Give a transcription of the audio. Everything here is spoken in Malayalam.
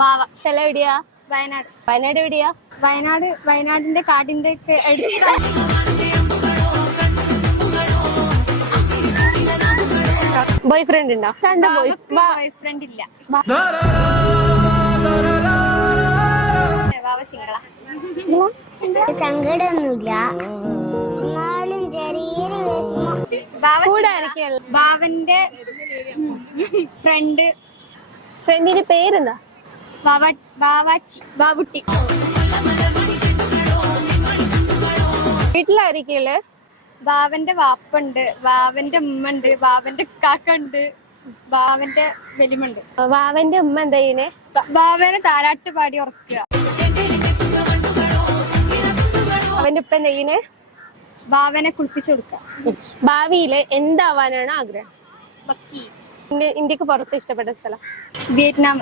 ബാവ. സ്ഥലം എവിടെയാ? വയനാട്. വയനാട് എവിടെയാ? വയനാടിന്റെ കാടിന്റെ ഒക്കെ അടുത്താണ്. ബോയ് ഫ്രണ്ട് ഉണ്ടോ? രണ്ട് ബോയ് ഫ്രണ്ട് ഇല്ല. ബാവ സിംഗിളാ. സങ്കടൊന്നുമില്ല, എന്നാലും ചെറിയൊരു വിഷമം. കൂടെ ആരൊക്കെയല്ല? ബാവന്റെ ഫ്രണ്ട്. ഫ്രണ്ടിന്റെ പേരെന്താ? ബാവാച്ചി, ബാബുട്ടി. വീട്ടിലായിരിക്കല്ലേ? ബാവന്റെ വാപ്പുണ്ട്, ബാവന്റെ ഉമ്മ ഉണ്ട്, ബാവന്റെ കാക്കുണ്ട്, ബാവന്റെ വലിമുണ്ട്. വാവന്റെ ഉമ്മ എന്താ ചെയ്യുന്നേ? ബാവനെ താരാട്ട് പാടി ഉറക്കുക. അവന്റെ ഉപ്പ എന്താ ചെയ്യുന്നേ? ബാവനെ കുളിപ്പിച്ചു കൊടുക്കുക. ഭാവിയില് എന്താവാനാണ് ആഗ്രഹം? ബക്കി. ഇന്ത്യക്ക് പുറത്ത് ഇഷ്ടപ്പെട്ട സ്ഥലം? വിയറ്റ്നാം.